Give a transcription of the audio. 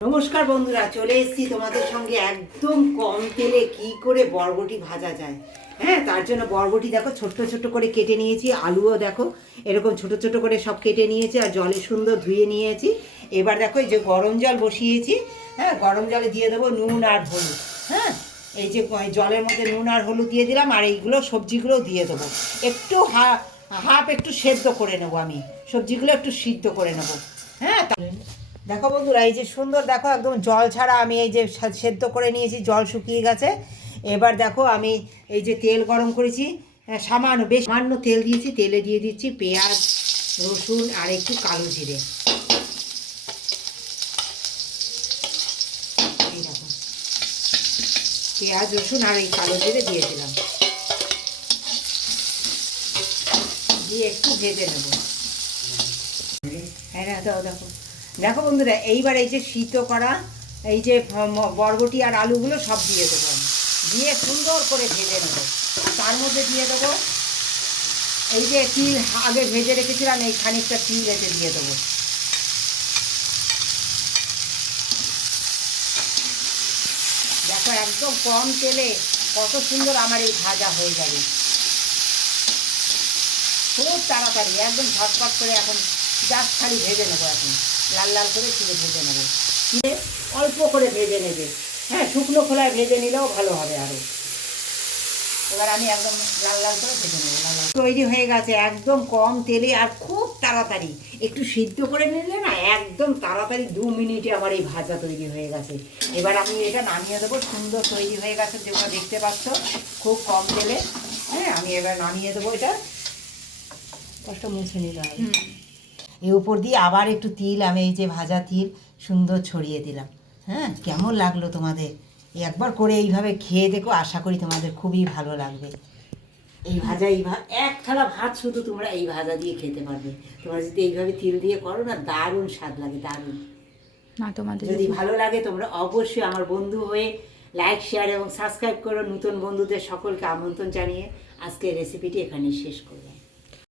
নমস্কার বন্ধুরা, চলে এসেছি তোমাদের সঙ্গে একদম কম তেলে কি করে বরবটি ভাজা যায়। হ্যাঁ, তার জন্য বরবটি দেখো ছোট্ট ছোট্ট করে কেটে নিয়েছি, আলুও দেখো এরকম ছোট ছোট করে সব কেটে নিয়েছি আর জলে সুন্দর ধুয়ে নিয়েছি। এবার দেখো এই যে গরম জল বসিয়েছি, হ্যাঁ গরম জলে দিয়ে দেবো নুন আর হলুদ। হ্যাঁ, এই যে জলের মধ্যে নুন আর হলুদ দিয়ে দিলাম আর এইগুলো সবজিগুলো দিয়ে দেবো। একটু হাফ একটু সেদ্ধ করে নেবো, আমি সবজিগুলো একটু সিদ্ধ করে নেবো। হ্যাঁ দেখো বন্ধুরা, এই যে সুন্দর দেখো একদম জল ছাড়া আমি এই যে সেদ্ধ করে নিয়েছি, জল শুকিয়ে গেছে। এবার দেখো আমি এই যে তেল গরম করেছি, সামান্য তেল দিয়েছি, তেলে দিয়ে দিচ্ছি পেঁয়াজ, রসুন আর একটু কালো জিরে। এই দেখো পেঁয়াজ রসুন আর এই কালো জিরে দিয়ে দিলাম, দিয়ে একটু ভেজে নেব। হ্যাঁ দেখো দেখো দেখো বন্ধুরা, এইবার এই যে সিদ্ধ করা এই যে বরবটি আর আলুগুলো সব দিয়ে দেবো, আমি দিয়ে সুন্দর করে ভেজে নেবো। তার মধ্যে দিয়ে দেবো এই যে তিল আগে ভেজে রেখেছিলাম, এই খানিকটা তিল এতে দিয়ে দেবো। দেখো একদম কম তেলে কত সুন্দর আমার এই ভাজা হয়ে যাবে, খুব তাড়াতাড়ি একদম ঝটপট করে। এখন জাস্ট খালি ভেজে নেবো, এখন লাল লাল করে তুলে ভেজে নেবো, তুলে অল্প করে ভেজে নেবে। হ্যাঁ, শুকনো খোলায় ভেজে নিলেও ভালো হবে আরও। এবার আমি একদম লাল লাল করে ভেজে নেবো। তৈরি হয়ে গেছে একদম কম তেলে আর খুব তাড়াতাড়ি। একটু সিদ্ধ করে নিলে না একদম তাড়াতাড়ি 2 মিনিটে আমার এই ভাজা তৈরি হয়ে গেছে। এবার আমি এটা নামিয়ে দেবো, সুন্দর তৈরি হয়ে গেছে যেগুলো দেখতে পাচ্ছ, খুব কম তেলে। হ্যাঁ, আমি এবার নামিয়ে দেবো, এটা কষ্ট মুছে নিতে হবে। এর উপর দিয়ে আবার একটু তিল, আমি এই যে ভাজা তিল সুন্দর ছড়িয়ে দিলাম। হ্যাঁ, কেমন লাগলো তোমাদের? একবার করে এইভাবে খেয়ে দেখো, আশা করি তোমাদের খুবই ভালো লাগবে। এই ভাজা এক থালা ভাত শুধু তোমরা এই ভাজা দিয়ে খেতে পারবে। তোমরা যদি এইভাবে তিল দিয়ে করো না, দারুণ স্বাদ লাগে, দারুণ। না তোমাদের যদি ভালো লাগে তোমরা অবশ্যই আমার বন্ধু হয়ে লাইক, শেয়ার এবং সাবস্ক্রাইব করো। নতুন বন্ধুদের সকলকে আমন্ত্রণ জানিয়ে আজকের রেসিপিটি এখানেই শেষ করলাম।